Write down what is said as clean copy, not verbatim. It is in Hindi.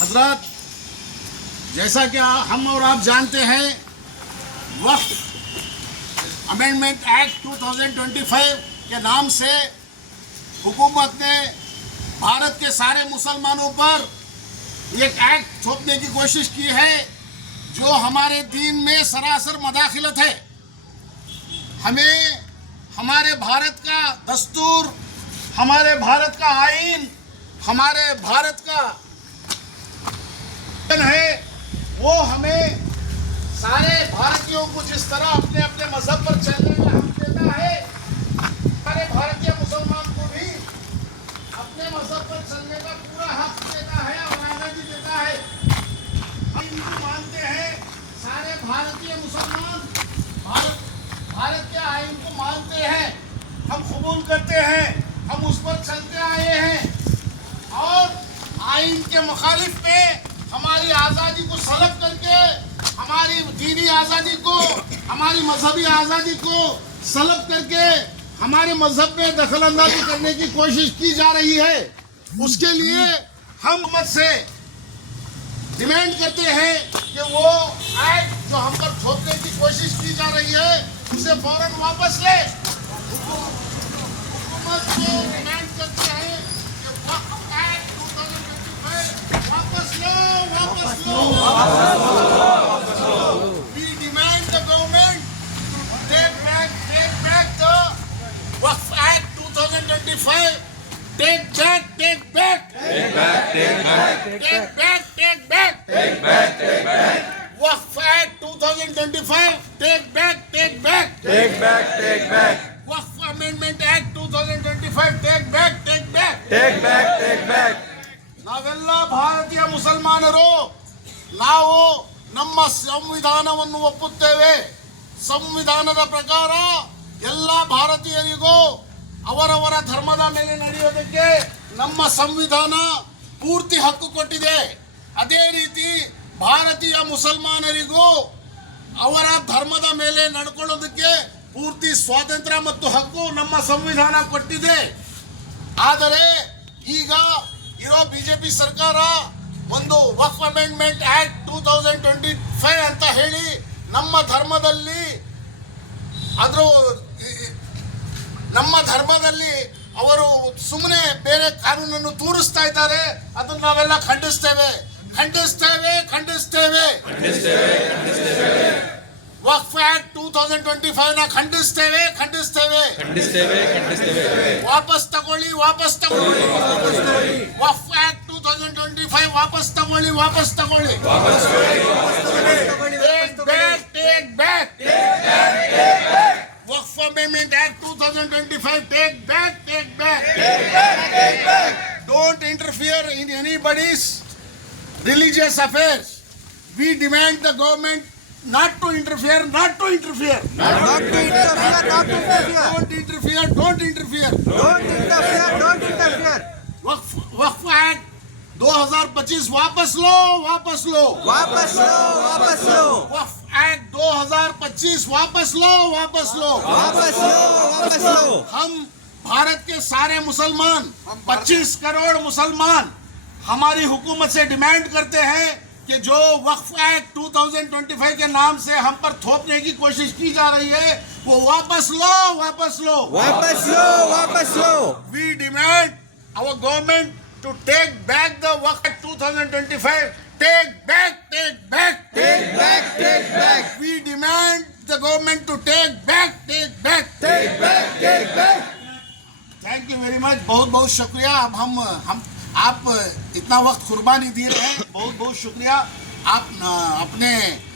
हजरत, जैसा कि हम और आप जानते हैं, वक्फ अमेंडमेंट एक्ट 2025 के नाम से हुकूमत ने भारत के सारे मुसलमानों पर एक एक्ट थोपने की कोशिश की है जो हमारे दीन में सरासर मदाखिलत है। हमें हमारे भारत का दस्तूर, हमारे भारत का आईन, हमारे भारत का है, वो हमें सारे भारतीयों को जिस तरह अपने अपने मजहब पर चलने का हक देता है, सारे भारतीय मुसलमान को भी अपने मजहब पर चलने का पूरा हक देता है और आज़ादी देता है। हम इनको मानते हैं, सारे भारतीय मुसलमान भारत के आईन को मानते हैं, हम कबूल करते हैं, हम उस पर चलते आए हैं और आईन के मुखालिफ में हमारी आज़ादी को सलब करके, हमारी दीनी आज़ादी को, हमारी मजहबी आज़ादी को सलब करके हमारे मजहब में दखल अंदाजी करने की कोशिश की जा रही है। उसके लिए हम हुकूमत से डिमांड करते हैं कि वो एक्ट जो हम पर थोपने की कोशिश की जा रही है उसे फौरन वापस ले। हुकूमत को डिमांड करते हैं कि वक्फ एक्ट 2025 वापस लो, वापस लो। We demand the government to take back the Waqf Act 2025. Take back. Take back. Waqf Act 2025. Take back. Waqf Amendment Act 2025. Take back. ನಾವೆಲ್ಲ ಭಾರತೀಯ ಮುಸಲ್ಮಾನರು ನಾವು ನಮ್ಮ ಸಂವಿಧಾನವನ್ನು ಒಪ್ಪುತ್ತೇವೆ. ಸಂವಿಧಾನದ ಪ್ರಕಾರ ಎಲ್ಲ ಭಾರತೀಯರಿಗೂ ಅವರವರ ಧರ್ಮದ ಮೇಲೆ ನಡೆಯೋದಕ್ಕೆ ನಮ್ಮ ಸಂವಿಧಾನ ಪೂರ್ತಿ ಹಕ್ಕು ಕೊಟ್ಟಿದೆ. ಅದೇ ರೀತಿ ಭಾರತೀಯ ಮುಸಲ್ಮಾನರಿಗೂ ಅವರ ಧರ್ಮದ ಮೇಲೆ ನಡ್ಕೊಳ್ಳೋದಕ್ಕೆ ಪೂರ್ತಿ ಸ್ವಾತಂತ್ರ್ಯ ಮತ್ತು ಹಕ್ಕು ನಮ್ಮ ಸಂವಿಧಾನ ಕೊಟ್ಟಿದೆ. ಆದರೆ ಈಗ ಇರೋ ಬಿಜೆಪಿ ಸರ್ಕಾರ ಒಂದು ವಕ್ಫ್ ಅಮೆಂಡ್ಮೆಂಟ್ ಆಕ್ಟ್ 2025 ಅಂತ ಹೇಳಿ ನಮ್ಮ ಧರ್ಮದಲ್ಲಿ ಅವರು ಸುಮ್ಮನೆ ಬೇರೆ ಕಾನೂನನ್ನು ತೂರಿಸ್ತಾ ಇದ್ದಾರೆ. ಅದನ್ನು ನಾವೆಲ್ಲ ಖಂಡಿಸ್ತೇವೆ. ವಕ್ಫ್ ಆಕ್ಟ್ 2025 ನ ಖಂಡಿಸ್ತೇವೆ. ವಾಪಸ್ ತಗೊಳ್ಳಿ. ವಕ್ಫ್ ಆಕ್ಟ್ 2025 ವಾಪಸ್ ತಗೊಳ್ಳಿ. Take back. Waqf Amendment Act 2025. Take back. Don't interfere in anybody's religious affairs. We demand the government not to interfere. Don't interfere. Waqf act 2025 वापस लो. वक्फ एक्ट 2025 वापस लो. हम भारत के सारे मुसलमान 25 करोड़ मुसलमान हमारी हुकूमत से डिमांड करते हैं कि जो वक्फ एक्ट 2025 के नाम से हम पर थोपने की कोशिश की जा रही है वो वापस लो. We demand our government to take back the Waqf Act 2025. Take back. We demand the government to take back. Thank you very much. बहुत शुक्रिया. अब हम आप इतना वक्त कुर्बानी दिए हैं, बहुत शुक्रिया. आप अपने